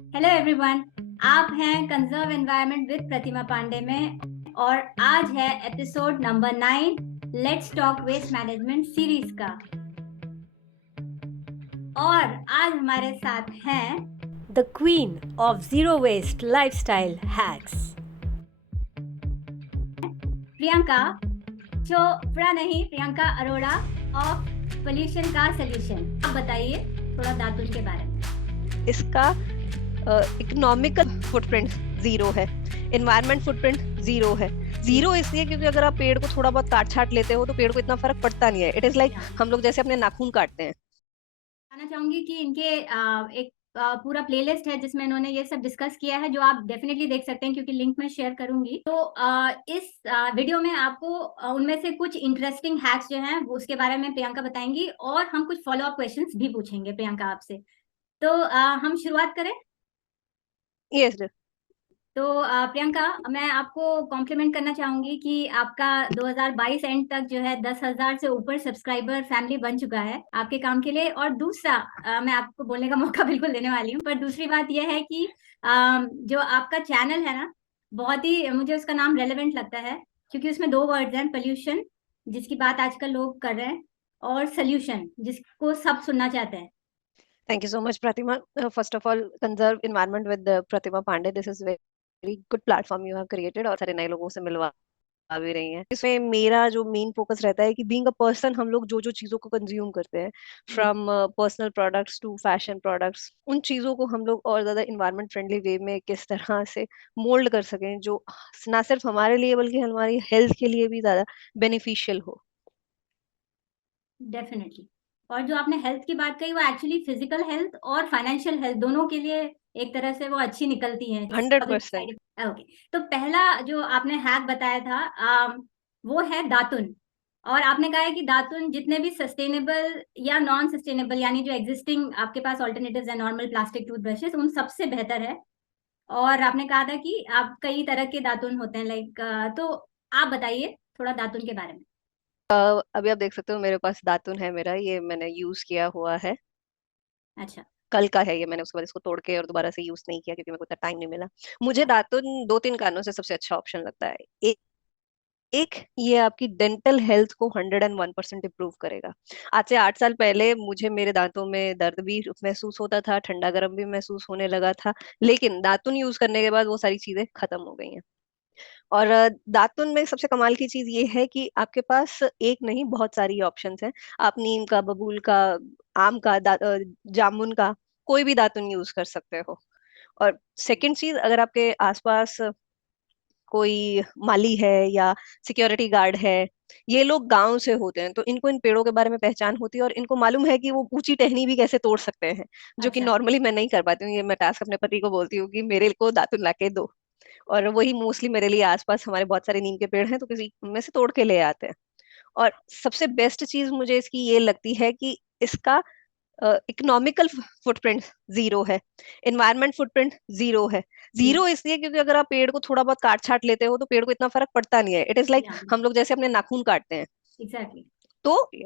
Hello everyone. आप हैं conserve environment with Pratima Pandey में और आज है episode number 9 let's talk waste management series का। और आज हमारे साथ हैं the queen of zero waste lifestyle hacks. Priyanka, Chopra नहीं, प्रियंका अरोड़ा ऑफ पोल्यूशन का सोल्यूशन। आप बताइए थोड़ा दातुन के बारे में। इसका इकोनॉमिकल फुटप्रिंट जीरो है, एनवायरमेंट फुटप्रिंट जीरो है। जीरो इसलिए क्योंकि अगर आप पेड़ को थोड़ा बहुत काट छाट लेते हो तो पेड़ को इतना फर्क पड़ता नहीं है। इट इज लाइक हम लोग जैसे अपने नाखून काटते हैं। बताना चाहूंगी कि इनके एक पूरा प्लेलिस्ट है जिसमें इन्होंने ये सब डिस्कस किया है, जो आप डेफिनेटली देख सकते हैं क्योंकि लिंक मैं शेयर करूंगी। तो इस वीडियो में आपको उनमें से कुछ इंटरेस्टिंग हैक्स जो हैं वो उसके बारे में प्रियंका बताएंगी और हम कुछ फॉलो अप क्वेश्चंस भी पूछेंगे प्रियंका आपसे। तो हम शुरुआत करें। यस। तो प्रियंका, मैं आपको कॉम्प्लीमेंट करना चाहूंगी कि आपका 2022 एंड तक जो है 10,000 से ऊपर सब्सक्राइबर फैमिली बन चुका है आपके काम के लिए। और दूसरा, मैं आपको बोलने का मौका बिल्कुल देने वाली हूँ, पर दूसरी बात यह है कि जो आपका चैनल है ना, बहुत ही मुझे उसका नाम रेलेवेंट लगता है क्योंकि उसमें दो वर्ड्स हैं, पोल्यूशन जिसकी बात आजकल लोग कर रहे हैं और सोल्यूशन जिसको सब सुनना चाहते हैं। Thank you so much Pratima. First of all, conserve environment with Pratima Pandey, this is very good platform you have created और सारे नए लोगों से मिलवा आ भी रही हैं। इसमें मेरा जो मेन फोकस रहता है कि बीइंग अ पर्सन हम लोग जो जो चीजों को कंज्यूम करते हैं, from personal products to fashion products, उन चीजों को हम लोग और ज्यादा इन्वायरमेंट फ्रेंडली वे में किस तरह से मोल्ड कर सकें जो ना सिर्फ हमारे लिए बल्कि हमारी हेल्थ के लिए भी ज्यादा बेनिफिशियल हो। डेफिनेटली। और जो आपने हेल्थ की बात कही वो एक्चुअली फिजिकल हेल्थ और फाइनेंशियल हेल्थ दोनों के लिए एक तरह से वो अच्छी निकलती है। 100%। ओके, तो पहला जो आपने हैक बताया था वो है दातुन। और आपने कहा है कि दातुन जितने भी सस्टेनेबल या नॉन सस्टेनेबल यानी जो एग्जिस्टिंग आपके पास ऑल्टरनेटिव्स है नॉर्मल प्लास्टिक टूथब्रशेस उन सबसे बेहतर है। और आपने कहा था कि आप कई तरह के दातुन होते हैं लाइक, तो आप बताइए थोड़ा दातुन के बारे में। अभी आप देख सकते हो मेरे पास दातुन है, मेरा ये मैंने यूज किया हुआ है। अच्छा। कल का है ये, मैंने उसके बाद इसको तोड़ के और दोबारा से यूज नहीं किया क्योंकि मेरे को इतना टाइम नहीं मिला। मुझे हाँ। दातुन दो तीन कारणों से सबसे अच्छा ऑप्शन लगता है। एक, ये आपकी डेंटल हेल्थ को 101% इम्प्रूव करेगा। आज से 8 साल पहले मुझे मेरे दांतों में दर्द भी महसूस होता था, ठंडा गर्म भी महसूस होने लगा था, लेकिन दातुन यूज करने के बाद वो सारी चीजें खत्म हो गई हैं। और दातुन में सबसे कमाल की चीज ये है कि आपके पास एक नहीं बहुत सारी ऑप्शंस हैं। आप नीम का, बबूल का, आम का, जामुन का, कोई भी दातुन यूज कर सकते हो। और सेकंड चीज, अगर आपके आसपास कोई माली है या सिक्योरिटी गार्ड है, ये लोग गांव से होते हैं तो इनको इन पेड़ों के बारे में पहचान होती है और इनको मालूम है कि वो ऊंची टहनी भी कैसे तोड़ सकते हैं, जो कि अच्छा। नॉर्मली मैं नहीं कर पाती हूँ। ये मैं टास्क अपने पति को बोलती हूँ कि मेरे को दातुन ला के दो, और वही मोस्टली मेरे लिए आसपास हमारे बहुत सारे नीम के पेड़ हैं तो किसी में से तोड़ के ले आते हैं। और सबसे बेस्ट चीज मुझे इसकी ये लगती है कि इसका इकोनॉमिकल फुटप्रिंट जीरो है, एनवायरमेंट फुटप्रिंट जीरो है। जी। जीरो इसलिए क्योंकि अगर आप पेड़ को थोड़ा बहुत काट छाट लेते हो तो पेड़ को इतना फर्क पड़ता नहीं है। इट इज लाइक या हम लोग जैसे अपने नाखून काटते हैं। एग्जैक्टली। तो जी।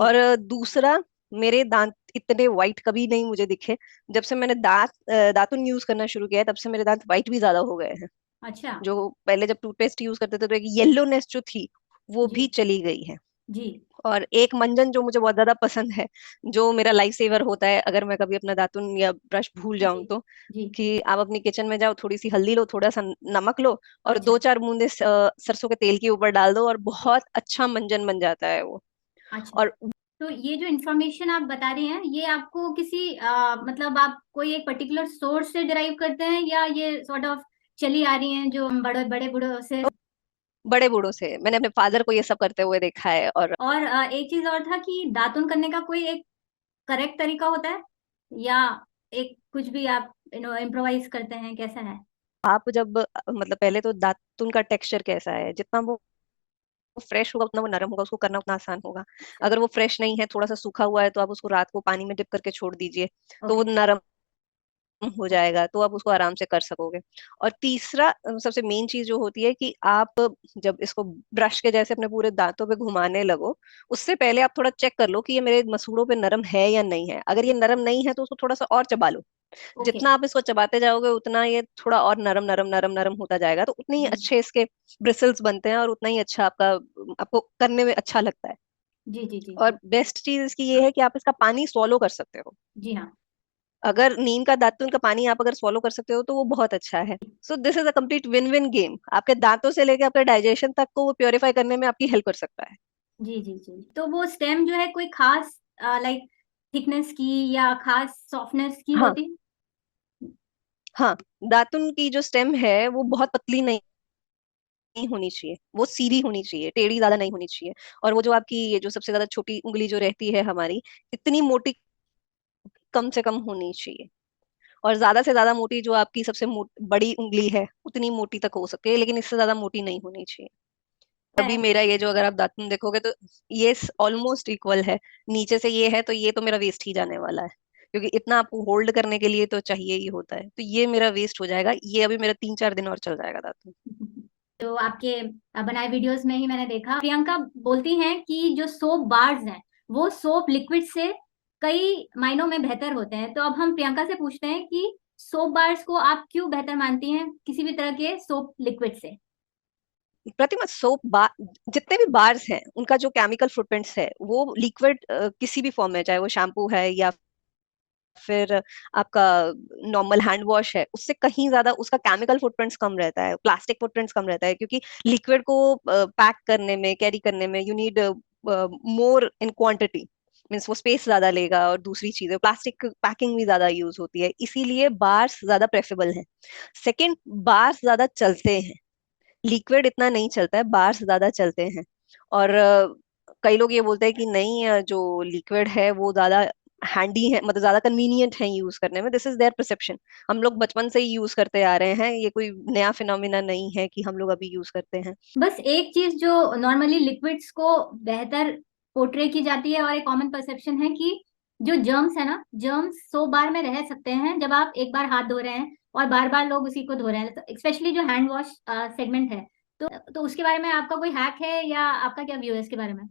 और दूसरा, मेरे दांत इतने वाइट कभी नहीं मुझे दिखे। जब से मैंने दातुन यूज करना शुरू किया है तब से मेरे दांत वाइट भी ज्यादा हो गए हैं। अच्छा। जो पहले जब टूथपेस्ट यूज करते थे तो एक येलोनेस जो थी वो जी। भी चली गई है। जी। और एक मंजन जो मुझे बहुत ज्यादा पसंद है, जो मेरा लाइफ सेवर होता है अगर मैं कभी अपना दातुन या ब्रश भूल जी। जाऊं तो, जी। कि आप अपनी किचन में जाओ, थोड़ी सी हल्दी लो, थोड़ा सा नमक लो और अच्छा। 2-4 बूंदे सरसों के तेल के ऊपर डाल दो और जी। बहुत अच्छा मंजन बन जाता है वो। अच्छा। और तो ये जो इन्फॉर्मेशन आप बता रही हैं ये आपको किसी मतलब आप कोई एक पर्टिकुलर सोर्स से डिराइव करते हैं या ये सॉर्ट ऑफ चली आ रही हैं जो हम बड़े बड़े बूढ़ों से। बड़े बूढ़ों से मैंने अपने फादर को ये सब करते हुए देखा है। और और एक चीज और था कि दातुन करने का कोई एक करेक्ट तरीका होता है या एक कुछ भी आप इम्प्रोवाइज करते हैं, कैसा है? आप जब मतलब पहले तो दातुन का टेक्सचर कैसा है, जितना वो फ्रेश होगा उतना वो नरम होगा, उसको करना उतना आसान होगा। अगर वो फ्रेश नहीं है, थोड़ा सा सूखा हुआ है, तो आप उसको रात को पानी में डिप करके छोड़ दीजिए, तो वो ओके। नरम हो जाएगा, तो आप उसको आराम से कर सकोगे। और तीसरा सबसे मेन चीज जो होती है कि आप जब इसको ब्रश के जैसे अपने पूरे दांतों पे घुमाने लगो, उससे पहले आप थोड़ा चेक कर लो कि ये मेरे मसूड़ों पे नरम है या नहीं है। अगर ये नरम नहीं है तो उसको थोड़ा सा और चबा लो। ओके। जितना आप इसको चबाते जाओगे उतना ये थोड़ा और नरम नरम नरम नरम होता जाएगा, तो उतने ही जी, अच्छे इसके ब्रिसल्स बनते हैं और उतना ही अच्छा आपका आपको करने में अच्छा लगता है। जी, जी, जी, जी। और बेस्ट चीज इसकी ये है कि आप इसका पानी स्वॉलो कर सकते हो। जी हाँ। अगर नीम का दातून का पानी आप अगर स्वॉलो कर सकते हो तो वो बहुत अच्छा है। So this is a complete win win game, आपके दांतों से लेके आपके डाइजेशन तक को वो प्योरीफाई करने में आपकी हेल्प कर सकता है। जी, जी, जी। तो वो स्टेम जो है कोई ख़ास लाइक थिकनेस की या ख़ास सॉफ्टनेस की हाँ, होती है? हाँ, दातुन की जो स्टेम है वो बहुत पतली नहीं होनी चाहिए, वो सीधी होनी चाहिए, टेढ़ी ज़्यादा नहीं होनी चाहिए। और वो जो आपकी ये जो सबसे ज़्यादा छोटी उँगली जो रहती है हमारी, इतनी मोटी कम से कम होनी चाहिए। और ज़्यादा से ज़्यादा मोटी जो आपकी सबसे बड़ी उँगली है, उतनी मोटी तक हो सकती है, लेकिन इससे ज़्यादा मोटी नहीं होनी चाहिए। अभी है। मेरा ये जो अगर आप दातुन देखोगे तो ये ऑलमोस्ट इक्वल है। नीचे से ये है तो ये तो मेरा वेस्ट ही जाने वाला है, क्योंकि इतना आपको होल्ड करने के लिए तो चाहिए ही होता है, तो ये मेरा वेस्ट हो जाएगा। ये अभी मेरा 3-4 दिन और चल जाएगा दातुन। तो आपके बनाए वीडियोज़ में ही मैंने देखा प्रियंका बोलती हैं कि जो सोप बार्स हैं, वो सोप लिक्विड से कई मायनों में बेहतर होते हैं। तो अब हम प्रियंका से पूछते हैं कि सोप बार्स को आप क्यों बेहतर मानती हैं किसी भी तरह के सोप लिक्विड से? प्रतिमा सोप जितने भी बार्स हैं उनका जो केमिकल फुटप्रिंट्स है वो लिक्विड किसी भी फॉर्म में, चाहे वो शैम्पू है या फिर आपका नॉर्मल हैंड वॉश है, उससे कहीं ज्यादा उसका केमिकल फुटप्रिंट्स कम रहता है, प्लास्टिक फुटप्रिंट्स कम रहता है, क्योंकि लिक्विड को पैक करने में, कैरी करने में you need more in quantity. Means वो स्पेस ज्यादा लेगा और दूसरी चीजें प्लास्टिक पैकिंग भी ज्यादा यूज होती है, इसीलिए बार्स ज्यादा प्रेफरेबल है। सेकंड, बार्स ज्यादा चलते हैं, लिक्विड इतना नहीं चलता है, बार्स ज्यादा चलते हैं। और कई लोग ये बोलते हैं कि नहीं, जो लिक्विड है वो ज्यादा हैंडी है, मतलब ज्यादा कन्वीनियंट है यूज करने में। This is their perception. हम लोग बचपन से ही यूज करते आ रहे हैं, ये कोई नया फिनोमिना नहीं है कि हम लोग अभी यूज करते हैं। बस एक चीज़ जो नॉर्मली लिक्विड्स को बेहतर पोर्ट्रे की जाती है और एक कॉमन परसेप्शन है कि जो जर्म्स है ना, जर्म्स 100 बार में रह सकते हैं जब आप एक बार हाथ धो रहे हैं और बार-बार लोग उसी को धो रहे हैं। तो स्पेशली जो हैंड वॉश सेगमेंट है, तो उसके बारे में आपका कोई हैक है या आपका क्या व्यू है इसके बारे में?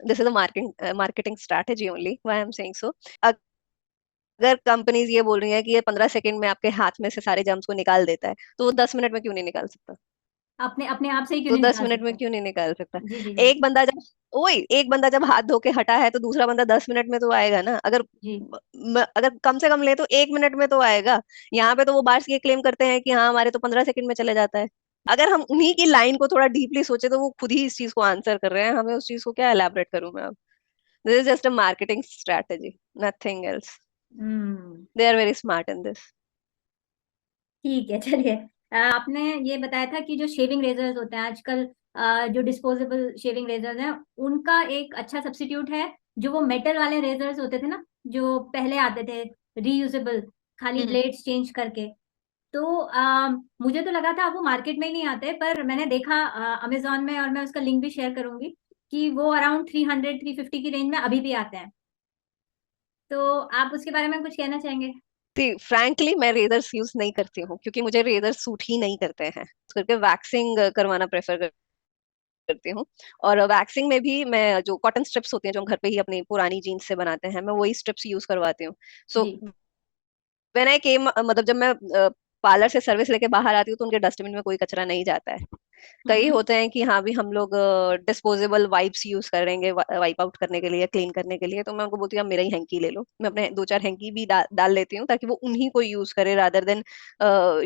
This is a marketing strategy only, why I am saying so. अगर कंपनीज ये बोल रही है कि ये 15 सेकंड में आपके हाथ में से सारे जर्म्स को निकाल देता है, तो वो 10 मिनट में क्यों नहीं निकाल सकता? अपने अपने आप से ही क्यों तो नहीं दस निकाल मिनट में सकता? क्यों नहीं निकाल सकता? जी, जी, जी। एक बंदा जब हाथ धो के हटा है तो दूसरा बंदा 10 मिनट में तो आएगा ना। जी। अगर कम से कम ले तो 1 मिनट में तो आएगा। यहाँ पे तो वो बार्स ये क्लेम करते हैं कि हाँ हमारे तो 15 सेकंड में चले जाता है। अगर हम उन्हीं की लाइन को थोड़ा डीपली सोचे तो वो खुद ही इस चीज को आंसर कर रहे हैं, हमें उस चीज को क्या एलैबोरेट करूं मैं अब? This is just a marketing strategy, nothing else. हुँ। They are very smart in this. ठीक है, चलिए। आपने ये बताया था कि जो शेविंग रेज़र्स होते हैं आजकल, जो डिस्पोज़ेबल शेविंग रेज़र्स हैं, उनका एक अच्छा सब्स्टिट्यूट है, जो वो मेटल वाले रेज़र्स होते थे ना, जो पहले आते थे रीयूजेबल, खाली हम्म। ब्लेड्स चेंज करके। तो मुझे तो लगा था वो मार्केट में ही नहीं आते, पर मैंने देखा अमेज़न में, और मैं उसका लिंक भी शेयर करूँगी, कि वो अराउंड 300-350 की रेंज में अभी भी आते हैं। तो आप उसके बारे में कुछ कहना चाहेंगे? फ्रैंकली मैं रेजर्स यूज नहीं करती हूँ, क्योंकि मुझे रेजर सूट ही नहीं करते हैं, इस करके वैक्सिंग करवाना प्रेफर करती हूँ। और वैक्सिंग में भी मैं जो कॉटन स्ट्रिप्स होती हैं जो हम घर पे ही अपनी पुरानी जीन्स से बनाते हैं, मैं वही स्ट्रिप्स यूज करवाती हूँ। सो जी। व्हेन आई केम, मतलब जब मैं पार्लर से सर्विस लेके बाहर आती हूँ तो उनके डस्टबिन में कोई कचरा नहीं जाता है। हुँ, कई हुँ। होते हैं कि हाँ भी हम लोग डिस्पोजेबल वाइप्स यूज करेंगे वाइप आउट करने के लिए, क्लीन करने के लिए, तो मैं उनको बोलती हूँ आप मेरा ही हैंकी ले लो। मैं अपने 2-4 हैंकी भी डाल लेती हूँ ताकि वो उन्हीं को यूज करे rather than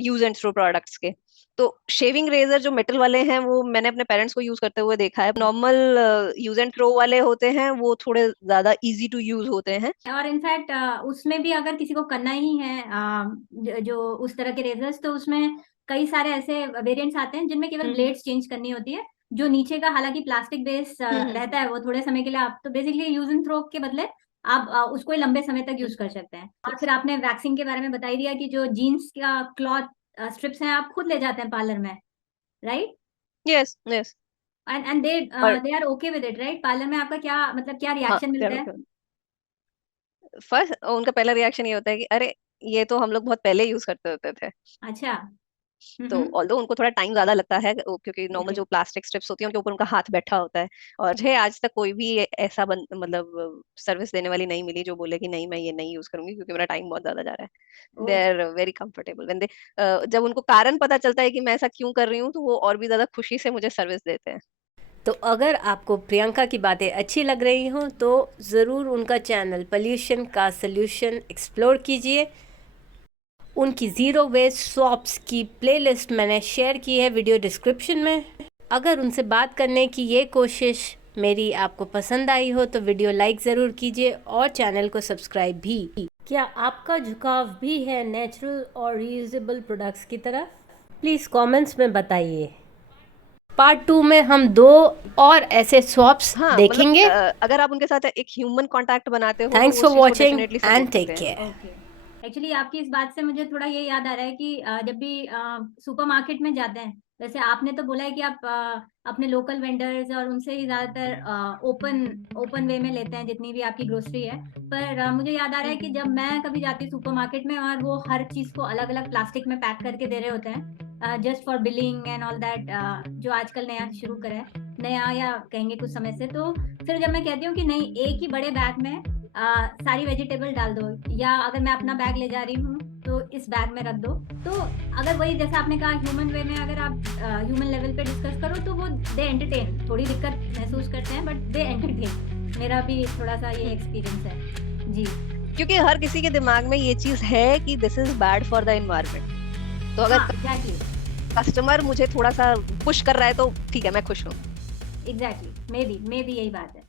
use and throw products के। तो शेविंग रेजर जो मेटल वाले हैं वो मैंने अपने पेरेंट्स को यूज करते हुए देखा है। नॉर्मल यूज एंड थ्रो वाले होते हैं वो थोड़े ज्यादा इजी टू यूज होते हैं। और इनफैक्ट उसमें भी अगर किसी को करना ही है जो उस तरह के रेज़र्स, तो उसमें कई सारे ऐसे वेरिएंट्स आते हैं जिनमें केवल हम्म ब्लेड्स चेंज करनी होती है। जो नीचे का हालाँकि प्लास्टिक बेस हम्म रहता है, वो थोड़े समय के लिए आप तो बेसिकली यूज़ एंड थ्रो के बदले आप उसको ही लंबे समय तक यूज़ कर सकते हैं। और फिर आपने वैक्सिंग के बारे में बता ही दिया कि जो जीन्स का क्लॉथ स्ट्रिप्स हैं, आप खुद ले जाते हैं पार्लर में, राइट? Yes yes. एंड और they are okay with it, right? Parlour में आपका क्या मतलब क्या हाँ, रिएक्शन मिलता है? फर्स्ट उनका पहला रिएक्शन ये होता है कि अरे ये तो हम लोग बहुत पहले यूज करते होते थे। अच्छा। तो ऑल्दो उनको थोड़ा टाइम ज्यादा लगता है क्योंकि नॉर्मल जी। जो प्लास्टिक स्ट्रिप्स होती हैं उनके ऊपर उनका हाथ बैठा होता है। और मुझे आज तक कोई भी ऐसा मतलब सर्विस देने वाली नहीं मिली जो बोले कि नहीं मैं ये नहीं यूज करूंगी क्योंकि मेरा टाइम बहुत ज्यादा जा रहा है। They oh! Are very comfortable when they जब उनको कारण पता चलता है कि मैं ऐसा क्यों कर रही हूँ तो वो और भी ज्यादा खुशी से मुझे सर्विस देते हैं। तो अगर आपको प्रियंका की बातें अच्छी लग रही हों तो ज़रूर उनका चैनल पॉल्यूशन का सल्यूशन एक्सप्लोर कीजिए। उनकी ज़ीरो वेस्ट स्वॉप्स की प्लेलिस्ट मैंने शेयर की है वीडियो डिस्क्रिप्शन में। अगर उनसे बात करने की ये कोशिश मेरी आपको पसंद आई हो तो वीडियो लाइक ज़रूर कीजिए और चैनल को सब्सक्राइब भी। क्या आपका झुकाव भी है नेचुरल और रीयूजेबल प्रोडक्ट्स की तरफ? प्लीज़ कमेंट्स में बताइए। पार्ट 2 में हम 2 और ऐसे स्वॉप्स हाँ देखेंगे। अगर आप उनके साथ एक ह्यूमन कांटेक्ट बनाते हो थैंक्स तो फॉर वो उस चीज को watching definitely and support take करते हैं। केयर। ओके। एक्चुअली आपकी इस बात से मुझे थोड़ा ये याद आ रहा है कि जब भी सुपरमार्केट में जाते हैं, वैसे आपने तो बोला है कि आप अपने लोकल वेंडर्स और उनसे ही ज़्यादातर ओपन ओपन वे में लेते हैं जितनी भी आपकी ग्रोसरी है। पर मुझे याद आ रहा है कि जब मैं कभी जाती हूँ सुपरमार्केट में और वो हर चीज़ को अलग-अलग प्लास्टिक में पैक करके दे रहे होते हैं just for billing and all that जो आजकल नया शुरू करा है, नया या कहेंगे कुछ समय से। तो फिर जब मैं कहती हूँ कि नहीं, एक ही बड़े बैग में सारी वेजिटेबल डाल दो, या अगर मैं अपना बैग ले जा रही हूँ तो इस बैग में रख दो। तो अगर वही जैसे आपने कहा ह्यूमन वे में अगर आप ह्यूमन लेवल पे डिस्कस करो तो वो दे एंटरटेन, थोड़ी दिक्कत महसूस करते हैं बट दे एंटरटेन। मेरा भी थोड़ा सा ये एक्सपीरियंस है जी। क्योंकि हर किसी के दिमाग में ये चीज है कि this is bad for the environment. तो अगर हाँ एग्जैक्टली, कस्टमर मुझे थोड़ा सा पुश कर रहा है तो ठीक है, मैं खुश हूँ। एग्जैक्टली, मे बी यही बात है।